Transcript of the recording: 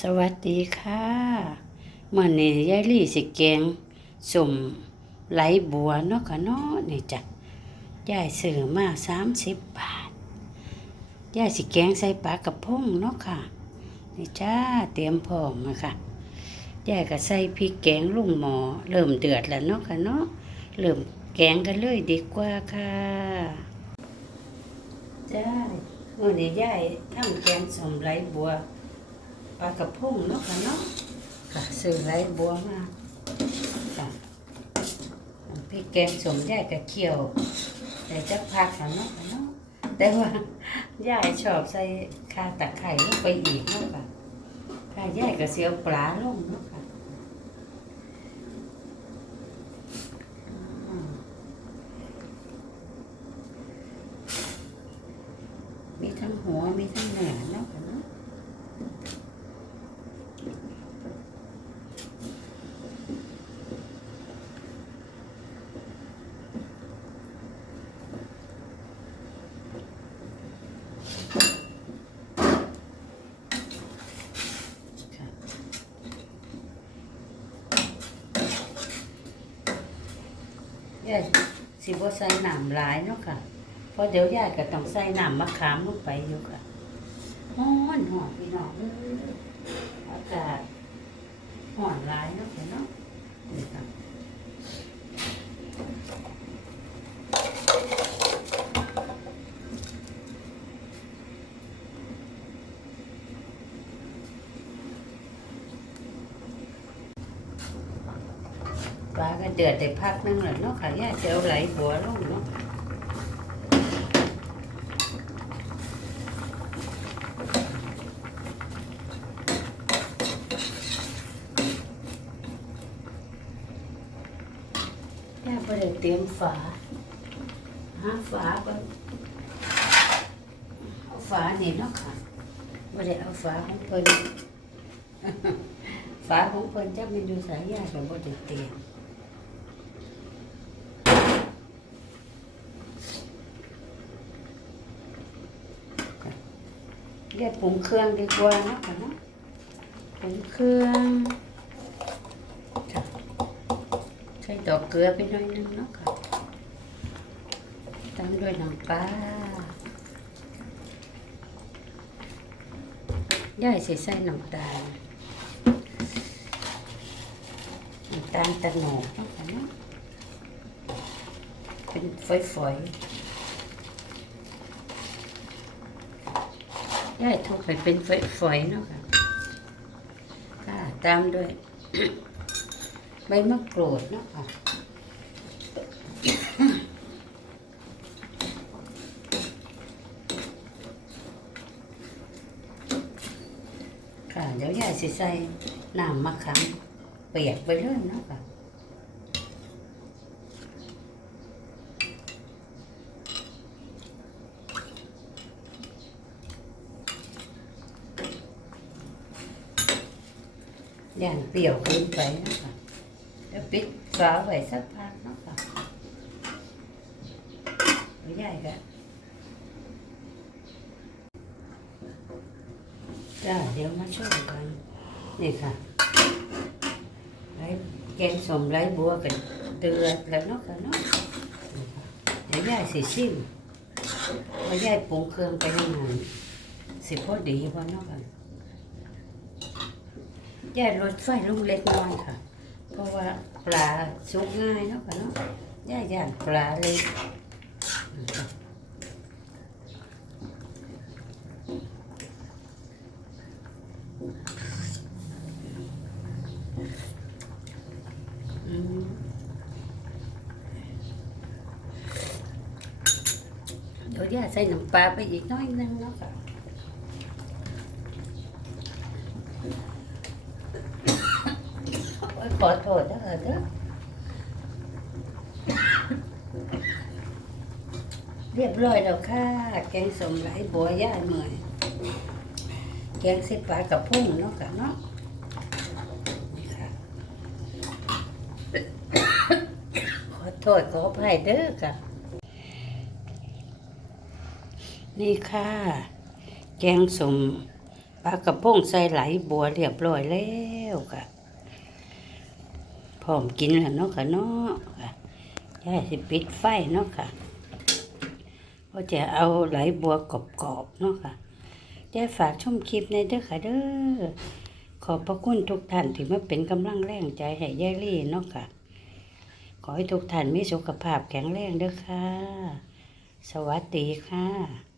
สวัสดีค่ะเมื่อนี้ยายลี่สิแกงสมไหลบัวเนาะค่ะเนาะนี่จ้ะยายซื้อมาสามสิบบาทยายสิแกงใส่ปลากระพงเนาะค่ะ นี่จ้าเตรียมพร้อมมาค่ะยายก็ใส่พริกแกงลุงหมอ เริ่มเดือดแล้วเนาะค่ะเนาะเริ่มแกงกันเลยดีกว่าค่ะจ้าเมื่อนี้ยายทำแกงสมไหลบัว ปลากระพงเนาะค่ะเนาะค่ะซื้อไรบัวมาค่ะน้ำพริกแกงสมยายกะเคี่ยวแต่จะพักค่ะเนาะค่ะเนาะแต่ว่ายายชอบใส่ข่าตะไคร้ลงไปอีกเนาะค่ะค่ะยายก็เสียวปลาลงเนาะค่ะอืมมีทั้งหัวมีทั้งแหนเนาะค่ะเนาะ ค่ะ ยายสิบ่ใส่น้ำหลายเนาะค่ะเพราะเดี๋ยวยายก็ต้องใส่น้ำมะขามลงไปอยู่ค่ะฮ้อนหอนพี่น้องเอ้ยอากาศห่อนหลายเนาะค่ะเนาะนี่ค่ะ ปลาก็เดือดได้พักนึงแล้วเนาะค่ะยายจะเอาไหลบัวลงเนาะย่าได้เตรียมฝาหาฝาก็เอาฝานี่เนาะค่ะบ่ได้เอาฝาของเพิ่นฝาของเพิ่นจะมันอยู่สายยาก็บ่ได้เตรียม เรียกปรุงเครื่องดีกว่านะค่ะเนาะปรุงเครื่องใส่ดอกเกลือไปหน่อยนึงเนาะค่ะตามด้วยน้ำปลาย่ายสิใส่น้ำตาลน้ำตาลตะโนดเนาะค่ะเนาะเป็นฝอยๆ ย่าทุบให้เป็นฝอยๆเนาะค่ะค่ะตามด้วย ใบมะกรูดเนาะค่ะค่ะเดี๋ยวยายสิใส่น้ำมะขามเปียกไปเลยเนาะค่ะ อย่างเปรี้ยวเกินไปนะคะเดี๋ยวปิดฝาไว้สักพักนะค่ะไม่ใหญ่ค่ะจ้าเดี๋ยวมาช่วยกัน นี่ค่ะไรแกงสมไรบัวกันเดือดแล้วเนาะค่ะเนาะนี่ค่ะเดี๋ยวยายสิชิมว่ายายปรุงเครื่องไปยังไงสิพอดีพอเนาะค่ะ แย่ลดไฟลงเล็กน้อยค่ะ เพราะว่าปลาสุกง่ายเนาะค่ะเนาะย่าย่านปลาเล็กอืมเดี๋ยวย่าใส่น้ำปลาไปอีกน้อยนึงเนาะค่ะ โอ้ย ขอโทษนะเออเด้อเรียบร้อยแล้วค่ะ แกงสมไหลบัวย่าเมื่อย แกงสิปลากับพุ่งเนาะค่ะเนาะนี่ค่ะขอโทษขออภัยเด้อค่ะ นี่ค่ะ แกงสมปลากระพงใส่ไหลบัวเรียบร้อยแล้วค่ะ พร้อมกินแล้วเนาะค่ะเนาะค่ะยายสิปิดไฟเนาะค่ะก็จะเอาไหลบัวกรอบๆเนาะค่ะยายฝากชมคลิปในเด้อค่ะเด้อขอบพระคุณทุกท่านที่มาเป็นกำลังแรงใจให้ยายลี่เนาะค่ะ ขอให้ทุกท่านมีสุขภาพแข็งแรงเด้อค่ะ สวัสดีค่ะ